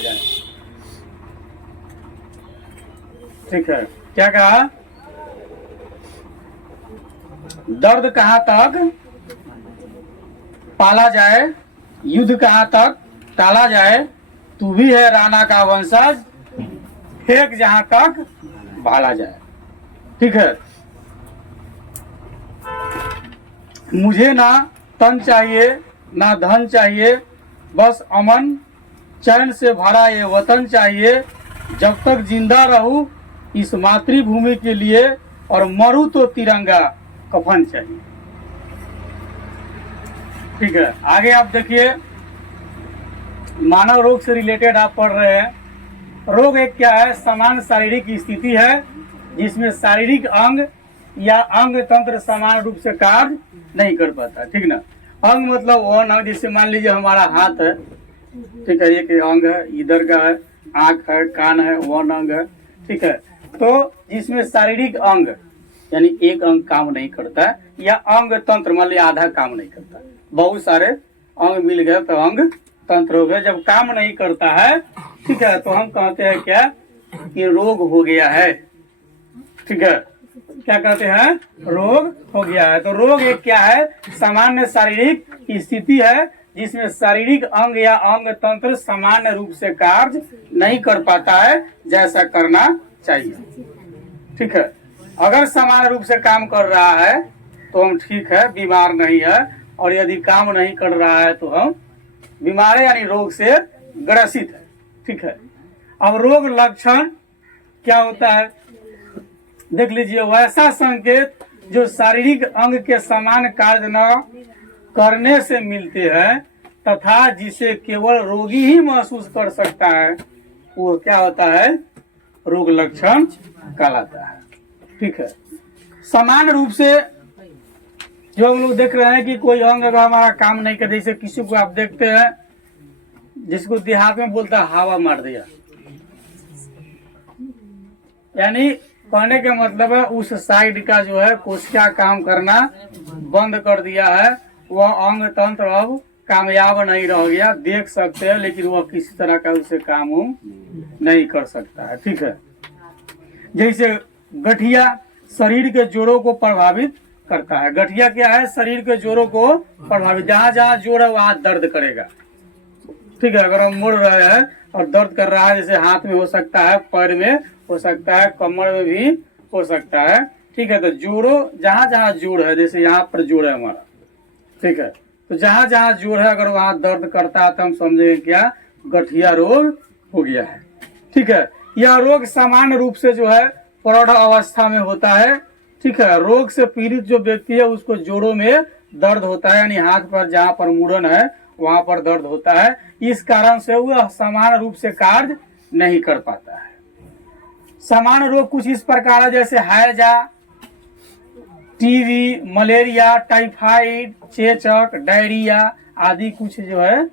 जाए। ठीक है, क्या कहा? दर्द कहाँ तक पाला जाए, युद्ध कहाँ तक टाला जाए, तू भी है राणा का वंशज, फेंक जहां तक भाला जाए। ठीक है, मुझे ना तन चाहिए ना धन चाहिए, बस अमन चैन से भरा ये वतन चाहिए। जब तक जिंदा रहूं इस मातृभूमि के लिए, और मरूं तो तिरंगा कफन चाहिए। ठीक है, आगे आप देखिए, मानव रोग से रिलेटेड आप पढ़ रहे हैं। रोग एक क्या है? समान शारीरिक स्थिति है जिसमें शारीरिक अंग या अंग तंत्र समान रूप से कार्य नहीं कर पाता। ठीक ना? अंग मतलब वो अंग, जैसे मान लीजिए हमारा हाथ है, ठीक है, एक अंग है, इधर का है, आंख है, कान है, वो अंग है। ठीक है, तो जिसमें शारीरिक अंग यानी एक अंग काम नहीं करता है, या अंग तंत्र मान लीजिए आधा काम नहीं करता, बहुत सारे अंग मिल गए तो अंग तंत्र हो गए, जब काम नहीं करता है, ठीक है, तो हम कहते हैं क्या कि रोग हो गया है। ठीक है, क्या कहते हैं? रोग हो गया है। तो रोग एक क्या है? सामान्य शारीरिक स्थिति है जिसमें शारीरिक अंग या अंग तंत्र सामान्य रूप से कार्य नहीं कर पाता है जैसा करना चाहिए। ठीक है, अगर सामान्य रूप से काम कर रहा है तो हम ठीक है, बीमार नहीं है, और यदि काम नहीं कर रहा है तो हम बीमार है, यानी रोग से ग्रसित है। ठीक है, अब रोग लक्षण क्या होता है देख लीजिए। वैसा संकेत जो शारीरिक अंग के समान कार्य न करने से मिलते हैं तथा जिसे केवल रोगी ही महसूस कर सकता है, वो क्या होता है? रोग लक्षण कहलाता है। ठीक है, समान रूप से जो हम लोग देख रहे हैं कि कोई अंग अगर हमारा काम नहीं कर, जैसे किसी को आप देखते हैं जिसको देहात में बोलता है हवा मार दिया, यानी कहने का मतलब है उस साइड का जो है कोशिका काम करना बंद कर दिया है, वह अंग तंत्र अब कामयाब नहीं रह गया। देख सकते हैं लेकिन वह किसी तरह का उसे काम नहीं कर सकता है। ठीक है, जैसे गठिया शरीर के जोड़ों को प्रभावित करता है। गठिया क्या है? शरीर के जोड़ों को प्रभावित, जहाँ जहाँ जोड़ है वहाँ दर्द करेगा। ठीक है, अगर हम मुड़ रहे हैं और दर्द कर रहा है, जैसे हाथ में हो सकता है, पैर में हो सकता है, कमर में भी हो सकता है। ठीक है, तो जोड़ों जहाँ जहाँ जोड़ है, जैसे यहाँ पर जोड़ है हमारा, ठीक है, तो जहाँ जहाँ जोड़ है अगर वहाँ दर्द करता है तो हम समझेंगे क्या? गठिया रोग हो गया है। ठीक है, यह रोग सामान्य रूप से जो है प्रौढ़ अवस्था में होता है। ठीक है, रोग से पीड़ित जो व्यक्ति है उसको जोड़ों में दर्द होता है, यानी हाथ पर जहाँ पर मुड़न है वहां पर दर्द होता है। इस कारण से वह समान रूप से कार्य नहीं कर पाता है। सामान्य रोग कुछ इस प्रकार है, जैसे हैजा, टीवी, मलेरिया, टाइफाइड, चेचक, डायरिया आदि कुछ जो है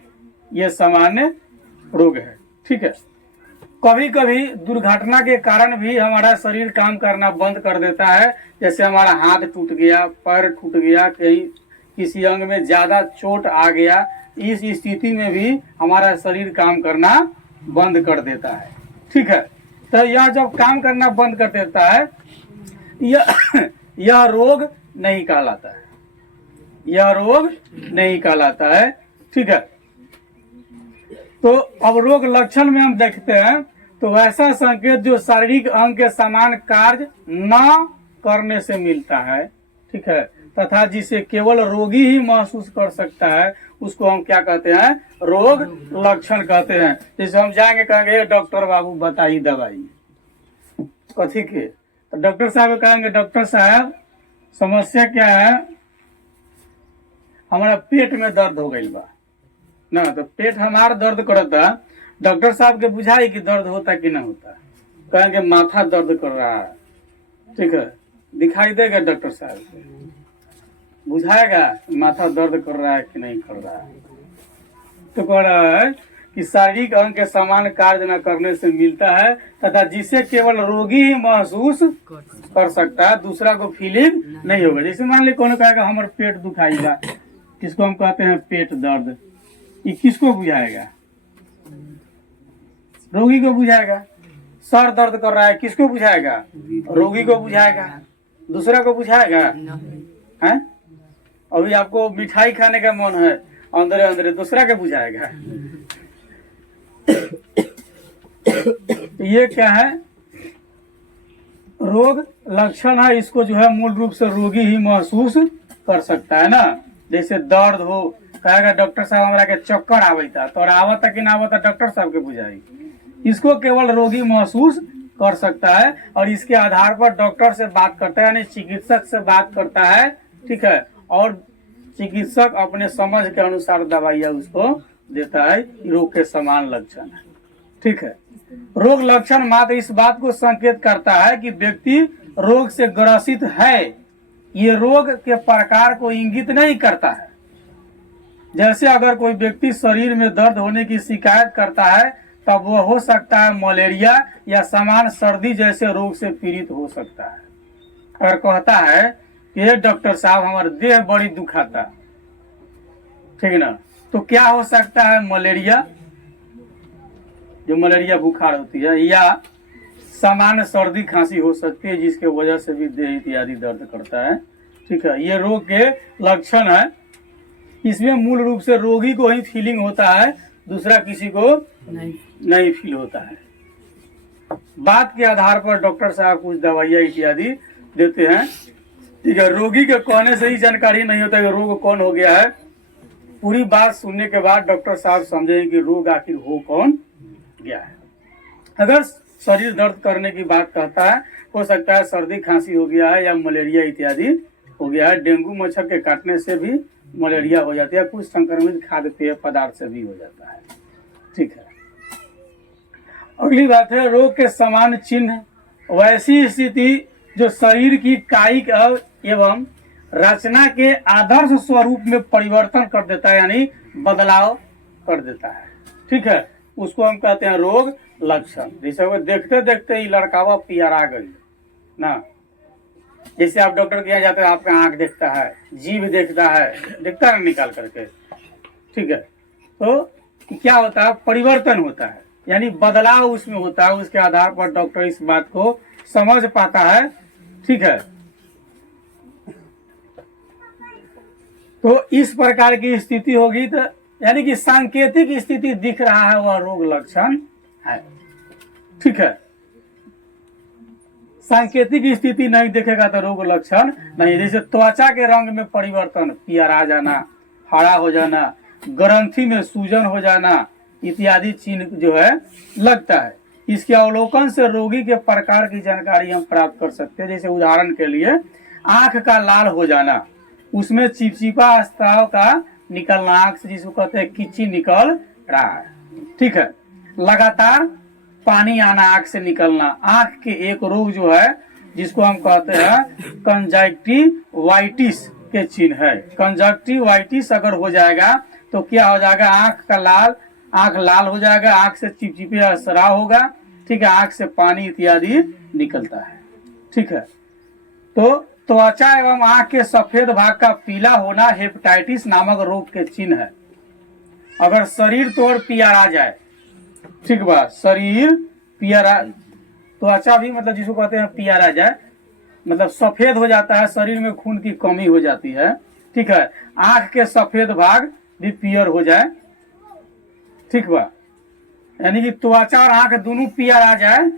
ये सामान्य रोग है। ठीक है, कभी कभी दुर्घटना के कारण भी हमारा शरीर काम करना बंद कर देता है, जैसे हमारा हाथ टूट गया, पैर टूट गया, कहीं किसी अंग में ज्यादा चोट आ गया, इस स्थिति में भी हमारा शरीर काम करना बंद कर देता है। ठीक है, तो यह जब काम करना बंद कर देता है यह रोग नहीं कहलाता है, यह रोग नहीं कहलाता है। ठीक है, तो अब रोग लक्षण में हम देखते हैं, तो वैसा संकेत जो शारीरिक अंग के समान कार्य न करने से मिलता है, ठीक है, तथा जिसे केवल रोगी ही महसूस कर सकता है, उसको हम क्या कहते हैं? रोग लक्षण कहते हैं। जैसे हम जाएंगे कहेंगे डॉक्टर बाबू बताइए दवाई कथी के, तो डॉक्टर साहब कहेंगे डॉक्टर साहब समस्या क्या है? हमारा पेट में दर्द हो गई बा ना, तो पेट हमारा दर्द करता, डॉक्टर साहब के बुझाई कि दर्द होता कि ना होता, कहेंगे माथा दर्द कर रहा है। ठीक है, दिखाई देगा डॉक्टर साहब को, बुझाएगा माथा दर्द कर रहा है कि नहीं कर रहा है। तो कह रहा है कि शारीरिक अंग के समान कार्य न करने से मिलता है तथा जिसे केवल रोगी ही महसूस कर सकता है, दूसरा को फीलिंग नहीं होगा। जैसे मान ली कौन कहेगा हमारे पेट दुखाएगा, किसको हम कहते हैं पेट दर्द, ये किसको बुझाएगा? रोगी को बुझाएगा। सर दर्द कर रहा है, किसको बुझाएगा? रोगी को बुझाएगा, दूसरा को बुझाएगा? हैं? अभी आपको मिठाई खाने का मन है, अंदर अंदर दूसरा के बुझाएगा। ये क्या है? रोग लक्षण है। इसको जो है मूल रूप से रोगी ही महसूस कर सकता है ना। जैसे दर्द हो, कहेगा डॉक्टर साहब हमारा के चक्कर आवता, तो आवता कि ना आवता डॉक्टर साहब के बुझाई। इसको केवल रोगी महसूस कर सकता है और इसके आधार पर डॉक्टर से बात करता है, यानी चिकित्सक से बात करता है। ठीक है, और चिकित्सक अपने समझ के अनुसार दवाइयाँ उसको देता है। रोग के समान लक्षण है। ठीक है, रोग लक्षण मात्र इस बात को संकेत करता है कि व्यक्ति रोग से ग्रसित है। ये रोग के प्रकार को इंगित नहीं करता है। जैसे अगर कोई व्यक्ति शरीर में दर्द होने की शिकायत करता है, तब वह हो सकता है मलेरिया या सामान्य सर्दी जैसे रोग से पीड़ित हो सकता है। अगर कहता है कि डॉक्टर साहब हमारा देह बड़ी दुखाता, ठीक ना, तो क्या हो सकता है? मलेरिया, जो मलेरिया बुखार होती है, या सामान्य सर्दी खांसी हो सकती है, जिसके वजह से भी देह इत्यादि दर्द करता है। ठीक है, ये रोग के लक्षण है। इसमें मूल रूप से रोगी को ही फीलिंग होता है, दूसरा किसी को नहीं फील होता है। बात के आधार पर डॉक्टर साहब कुछ दवाइयाँ इत्यादि देते हैं। ठीक है, रोगी के कहने से ही जानकारी नहीं होता कि रोग कौन हो गया है। पूरी बात सुनने के बाद डॉक्टर साहब समझेंगे कि रोग आखिर हो कौन गया है। अगर शरीर दर्द करने की बात कहता है, हो सकता है सर्दी खांसी हो गया है या मलेरिया इत्यादि हो गया है। डेंगू मच्छर के काटने से भी मलेरिया हो जाती है, कुछ संक्रमित खाद्य पेय पदार्थ से भी हो जाता है। ठीक है, अगली बात है रोग के समान चिन्ह। वैसी स्थिति जो शरीर की कायिक एवं रचना के आदर्श स्वरूप में परिवर्तन कर देता है, यानी बदलाव कर देता है। ठीक है, उसको हम कहते हैं रोग लक्षण। जैसे वो देखते देखते ही लड़कावा पियरा गई ना, जैसे आप डॉक्टर के यहाँ जाते हैं, आपका आंख देखता है, जीभ देखता है निकाल करके। ठीक है, तो क्या होता है? परिवर्तन होता है, यानी बदलाव उसमें होता है। उसके आधार पर डॉक्टर इस बात को समझ पाता है। ठीक है, तो इस प्रकार की स्थिति होगी, तो यानी कि सांकेतिक स्थिति दिख रहा है, वह रोग लक्षण है। ठीक है, सांकेतिक स्थिति नहीं देखेगा तो रोग लक्षण नहीं। जैसे त्वचा के रंग में परिवर्तन, पियरा जाना, हरा हो जाना, ग्रंथि में सूजन हो जाना इत्यादि चिन्ह जो है लगता है। इसके अवलोकन से रोगी के प्रकार की जानकारी हम प्राप्त कर सकते हैं। जैसे उदाहरण के लिए आंख का लाल हो जाना, उसमें चिपचिपा स्त्राव का निकलना, आंख से जिसको कहते हैं किच्ची निकल रहा है। ठीक है, लगातार पानी आना, आंख से निकलना, आंख के एक रोग जो है जिसको हम कहते हैं कंजक्टिवाइटिस के चिन्ह है। कंजक्टिवाइटिस अगर हो जाएगा तो क्या हो जाएगा? आंख लाल हो जाएगा, आंख से चिपचिपा स्राव होगा। ठीक है, आंख से पानी इत्यादि निकलता है। ठीक है, तो त्वचा एवं आंख के सफेद भाग का पीला होना हेपेटाइटिस नामक रोग के चिन्ह है। अगर शरीर तोड़ पियरा जाए, ठीक बात, शरीर पियरा, त्वचा भी मतलब जिसको कहते हैं पियरा जाए, मतलब सफेद हो जाता है, शरीर में खून की कमी हो जाती है। ठीक है, आंख के सफेद भाग भी पियर हो जाए। ठीक बा, यानी कि त्वचा और आंख दोनों पियर आ जाए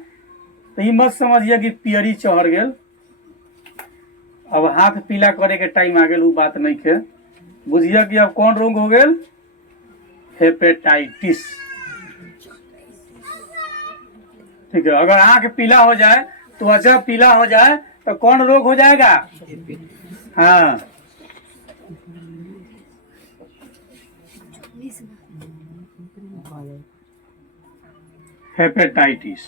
तो ये मत समझिए कि पियरी चढ़ गेल, अब हाथ पीला करे के टाइम आ गेल, वो बात नहीं है। बुझिए कि अब कौन रोग हो गेल? हेपेटाइटिस। ठीक है, अगर आंख पीला हो जाए, त्वचा पीला हो जाए तो कौन रोग हो जाएगा? हाँ, हेपेटाइटिस।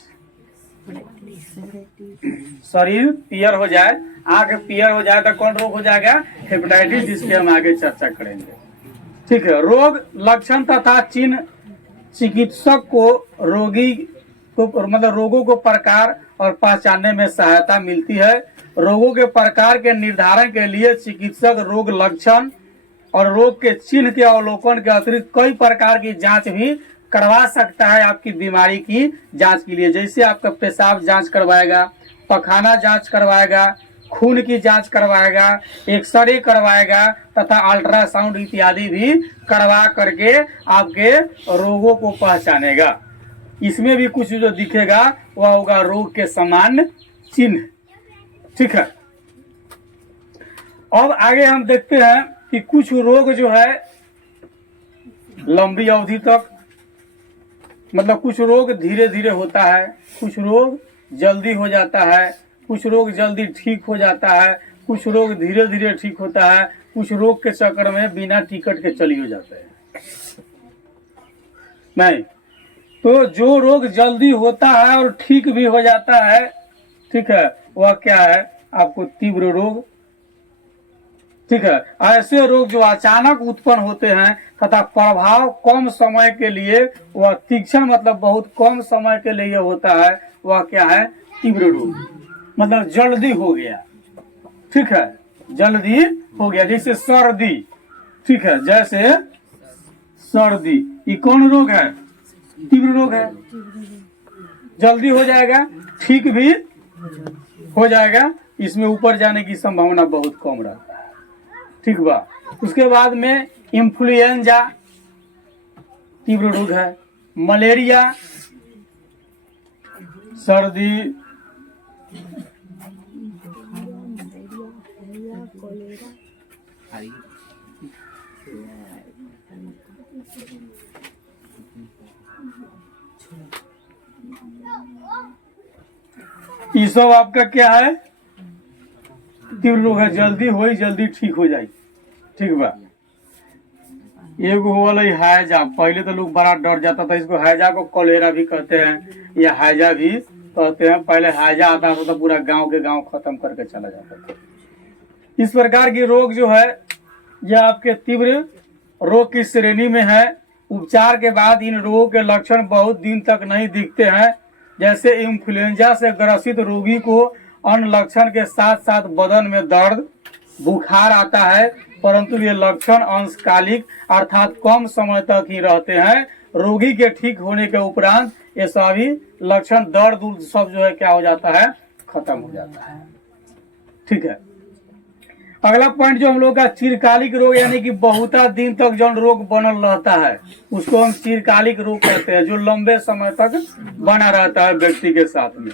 शरीर पियर हो जाए, आंख पियर हो जाए तो कौन रोग हो जाएगा? हेपेटाइटिस, जिसकी हम आगे चर्चा करेंगे। ठीक है, रोग लक्षण तथा चिन्ह चिकित्सक को रोगी को मतलब रोगों को प्रकार और पहचानने में सहायता मिलती है। रोगों के प्रकार के निर्धारण के लिए चिकित्सक रोग लक्षण और रोग के चिन्ह के अवलोकन के अतिरिक्त कई प्रकार की जांच भी करवा सकता है आपकी बीमारी की जांच के लिए। जैसे आपका पेशाब जांच करवाएगा, पखाना जांच करवाएगा, खून की जांच करवाएगा, एक्सरे करवाएगा तथा अल्ट्रासाउंड इत्यादि भी करवा करके आपके रोगों को पहचानेगा। इसमें भी कुछ जो दिखेगा वह होगा रोग के समान चिन्ह। ठीक है, अब आगे हम देखते हैं कि कुछ रोग जो है लंबी अवधि तक, मतलब कुछ रोग धीरे धीरे होता है, कुछ रोग जल्दी हो जाता है, कुछ रोग जल्दी ठीक हो जाता है, कुछ रोग धीरे धीरे ठीक होता है, कुछ रोग के चक्कर में बिना टिकट के चली हो जाता है। नहीं तो जो रोग जल्दी होता है और ठीक भी हो जाता है, ठीक है, वह क्या है आपको तीव्र रोग। ठीक है, ऐसे रोग जो अचानक उत्पन्न होते हैं तथा प्रभाव कम समय के लिए, वह तीक्ष्ण मतलब बहुत कम समय के लिए होता है, वह क्या है तीव्र रोग, मतलब जल्दी हो गया। ठीक है, जल्दी हो गया, जैसे सर्दी। ठीक है, जैसे सर्दी, ये कौन रोग है? तीव्र रोग है, जल्दी हो जाएगा, ठीक भी हो जाएगा, इसमें ऊपर जाने की संभावना बहुत कम रहता है। ठीक बा। उसके बाद में इन्फ्लुएंजा तीव्र रोग है, मलेरिया, सर्दी, ये सब आपका क्या है तीव्र रोग है, जल्दी हो जल्दी ठीक हो जाए। ठीक बा। एगो वाला हैजा, पहले तो लोग बड़ा डर जाता था, इसको हैजा को कोलेरा भी कहते हैं या हैजा भी कहते हैं। पहले हैजा आता था तो पूरा गांव के गांव खत्म करके चला जाता था। इस प्रकार की रोग जो है यह आपके तीव्र रोग की श्रेणी में है। उपचार के बाद इन रोगों के लक्षण बहुत दिन तक नहीं दिखते हैं। जैसे इन्फ्लुएंजा से ग्रसित रोगी को अन्य लक्षण के साथ साथ बदन में दर्द, बुखार आता है, परंतु ये लक्षण अंशकालिक अर्थात कम समय तक ही रहते हैं। रोगी के ठीक होने के उपरांत ये सभी लक्षण दर्द उर्द सब जो है क्या हो जाता है, खत्म हो जाता है। ठीक है, अगला पॉइंट जो हम लोग का चिरकालिक रोग, यानी कि बहुता दिन तक जो रोग बनल रहता है उसको हम चिरकालिक रोग कहते हैं, जो लंबे समय तक बना रहता है व्यक्ति के साथ में।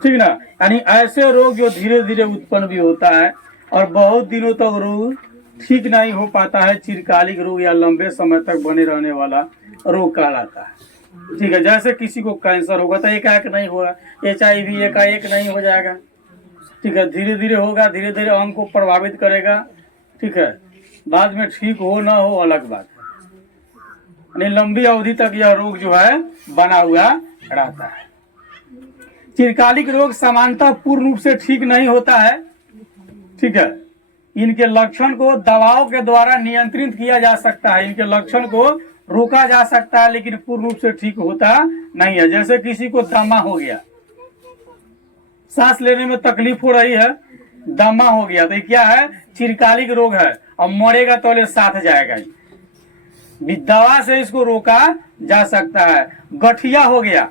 ठीक ना, यानी ऐसे रोग जो धीरे धीरे उत्पन्न भी होता है और बहुत दिनों तक रोग ठीक नहीं हो पाता है, चिरकालिक रोग या लंबे समय तक बने रहने वाला रोग कहलाता है। ठीक है, जैसे किसी को कैंसर होगा तो एकाएक नहीं होगा, HIV एकाएक नहीं हो जाएगा। ठीक है, धीरे धीरे होगा, धीरे धीरे अंग को प्रभावित करेगा। ठीक है, बाद में ठीक हो ना हो अलग बात है, यानी लंबी अवधि तक यह रोग जो है बना हुआ रहता है। चिरकालिक रोग सामान्यतः पूर्ण रूप से ठीक नहीं होता है। ठीक है, इनके लक्षण को दवाओं के द्वारा नियंत्रित किया जा सकता है, इनके लक्षण को रोका जा सकता है, लेकिन पूर्ण रूप से ठीक होता नहीं है। जैसे किसी को दमा हो गया, सांस लेने में तकलीफ हो रही है, दमा हो गया, तो ये क्या है चिरकालिक रोग है, अब मरेगा तो साथ जाएगा। दवा से इसको रोका जा सकता है। गठिया हो गया,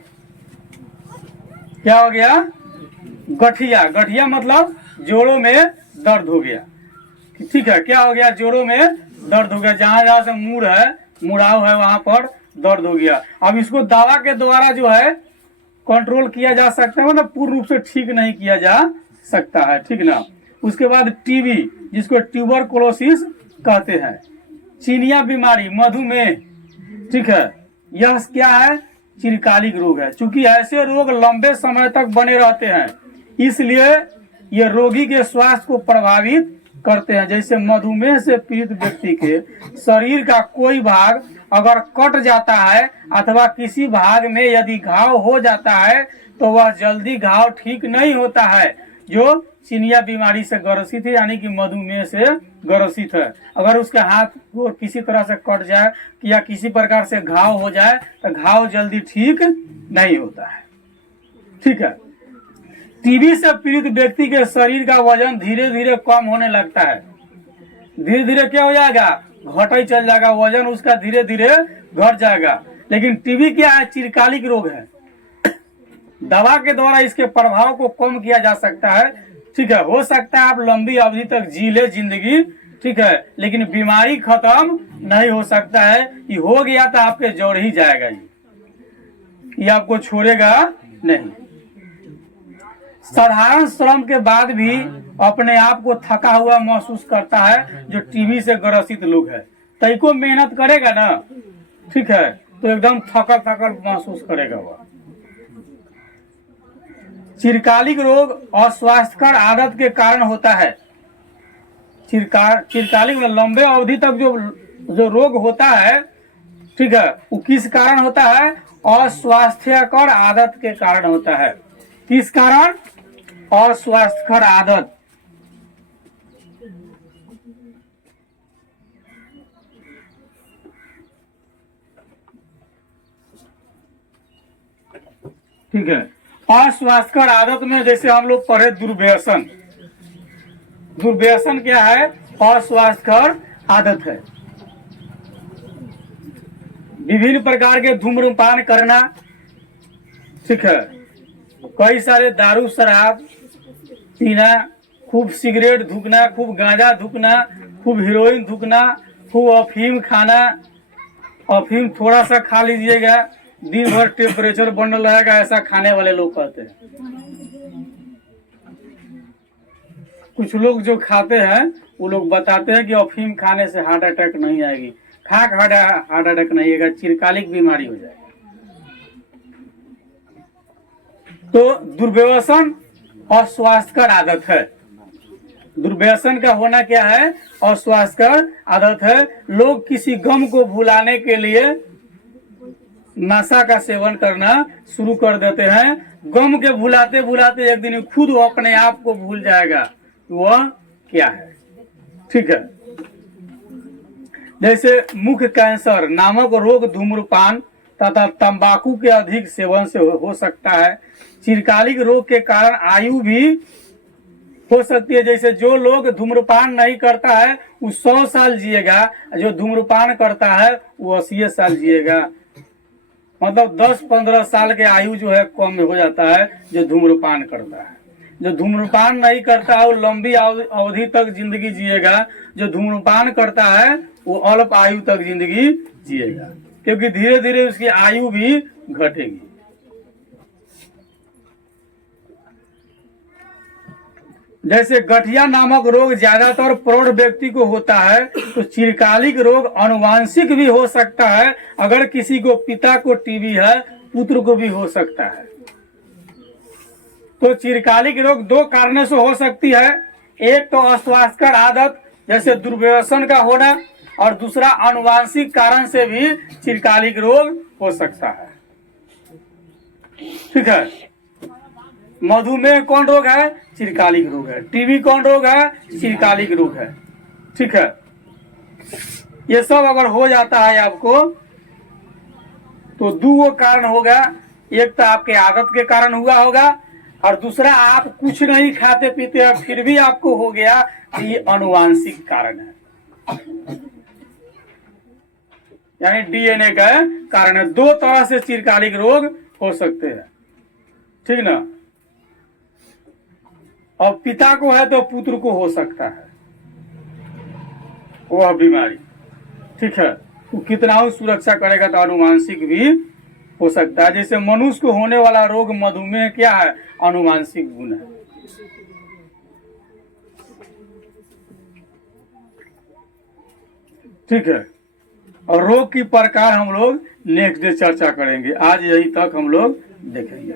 क्या हो गया गठिया, गठिया मतलब जोड़ों में दर्द हो गया। ठीक है, क्या हो गया जोड़ों में दर्द हो गया, जहां जहां से मुड़ है, मुड़ाव है, वहां पर दर्द हो गया। अब इसको दवा के द्वारा जो है कंट्रोल किया जा सकता है, मतलब पूर्ण रूप से ठीक नहीं किया जा सकता है। ठीक ना, उसके बाद टीबी, जिसको ट्यूबरकुलोसिस कहते हैं, चिनिया बीमारी, मधुमेह। ठीक है, यह क्या है चिरकालिक रोग है। चूंकि ऐसे रोग लंबे समय तक बने रहते हैं, इसलिए ये रोगी के स्वास्थ्य को प्रभावित करते हैं। जैसे मधुमेह से पीड़ित व्यक्ति के शरीर का कोई भाग अगर कट जाता है अथवा किसी भाग में यदि घाव हो जाता है तो वह जल्दी घाव ठीक नहीं होता है, जो चिनिया बीमारी से ग्रसित है, यानी कि मधुमेह से ग्रसित है। अगर उसके हाथ को किसी तरह से कट जाए या किसी प्रकार से घाव हो जाए तो घाव जल्दी ठीक नहीं होता है। ठीक है, टीबी से पीड़ित व्यक्ति के शरीर का वजन धीरे धीरे कम होने लगता है। धीरे धीरे क्या हो जाएगा, घटा ही चल जाएगा, वजन उसका धीरे धीरे घट जाएगा। लेकिन टीबी क्या है? चिरकालिक रोग है। दवा के द्वारा इसके प्रभाव को कम किया जा सकता है, ठीक है। हो सकता है आप लंबी अवधि तक जी ले जिंदगी, ठीक है, लेकिन बीमारी खत्म नहीं हो सकता है। ये हो गया तो आपके जोड़ ही जाएगा, ये आपको छोड़ेगा नहीं। साधारण श्रम के बाद भी अपने आप को थका हुआ महसूस करता है जो टीबी से ग्रसित लोग है। तई को मेहनत करेगा ना, ठीक है, तो एकदम थकल थकल महसूस करेगा वह। चिरकालिक रोग अस्वास्थ्यकर आदत के कारण होता है। चिरकालिक लंबे अवधि तक जो रोग होता है, ठीक है, वो किस कारण होता है? अस्वास्थ्यकर आदत के कारण होता है। किस कारण? अस्वास्थ्यकर आदत। ठीक है, अस्वास्थ्यकर आदत में जैसे हम लोग पढ़े दुर्व्यसन। दुर्व्यसन क्या है? अस्वास्थ्यकर आदत है। विभिन्न प्रकार के धूम्रपान करना, ठीक है, कई सारे दारू शराब पीना, खूब सिगरेट धुकना, खूब गांजा धुकना, खूब हीरोइन धुकना, खूब अफीम खाना। अफीम थोड़ा सा खा लीजिएगा, दिन भर टेम्परेचर बनल रहेगा, ऐसा खाने वाले लोग कहते हैं। कुछ लोग जो खाते हैं वो लोग बताते हैं कि अफीम खाने से हार्ट अटैक नहीं आएगी। खाक हार्ट अटैक नहीं आएगा, चिरकालिक बीमारी हो जाएगी। तो दुर्व्यसन अस्वास्थ्यकर आदत है। दुर्व्यसन का होना क्या है? अस्वास्थ्यकर आदत है। लोग किसी गम को भुलाने के लिए नशा का सेवन करना शुरू कर देते हैं। गम के भुलाते भुलाते एक दिन खुद वो अपने आप को भूल जाएगा वह क्या है, ठीक है। जैसे मुख कैंसर नामक रोग धूम्रपान तथा तंबाकू के अधिक सेवन से हो सकता है। चिरकालिक रोग के कारण आयु भी हो सकती है। जैसे जो लोग धूम्रपान नहीं करता है वो 100 साल जिएगा, जो धूम्रपान करता है वो 80 साल जिएगा। मतलब 10-15 साल के आयु जो है कम हो जाता है जो धूम्रपान करता है। जो धूम्रपान नहीं करता है वो लंबी अवधि तक जिंदगी जिएगा। जो धूम्रपान करता है वो अल्प आयु तक जिंदगी जिएगा, क्योंकि धीरे धीरे उसकी आयु भी घटेगी। जैसे गठिया नामक रोग ज्यादातर प्रौढ़ व्यक्ति को होता है, तो चिरकालिक रोग अनुवांशिक भी हो सकता है। अगर किसी को पिता को टीबी है, पुत्र को भी हो सकता है। तो चिरकालिक रोग 2 कारणों से हो सकती है। एक तो अस्वास्थ्यकर आदत जैसे दुर्व्यसन का होना, और दूसरा अनुवांशिक कारण से भी चिरकालिक रोग हो सकता है, ठीक है। मधुमेह कौन रोग है? चिरकालिक रोग है। टीबी कौन रोग है? चिरकालिक रोग है, ठीक है। ये सब अगर हो जाता है आपको तो 2 कारण होगा। एक तो आपके आदत के कारण हुआ होगा, और दूसरा आप कुछ नहीं खाते पीते हैं फिर भी आपको हो गया, तो ये अनुवांशिक कारण है, यानी डीएनए का कारण है। 2 तरह से चिरकालिक रोग हो सकते हैं, ठीक ना। और पिता को है तो पुत्र को हो सकता है वह बीमारी, ठीक है। वो कितना ही सुरक्षा करेगा तो अनुवांशिक भी हो सकता है। जैसे मनुष्य को होने वाला रोग मधुमेह क्या है? अनुवांशिक गुण है, ठीक है। और रोग की प्रकार हम लोग नेक्स्ट डे चर्चा करेंगे। आज यही तक हम लोग देखेंगे।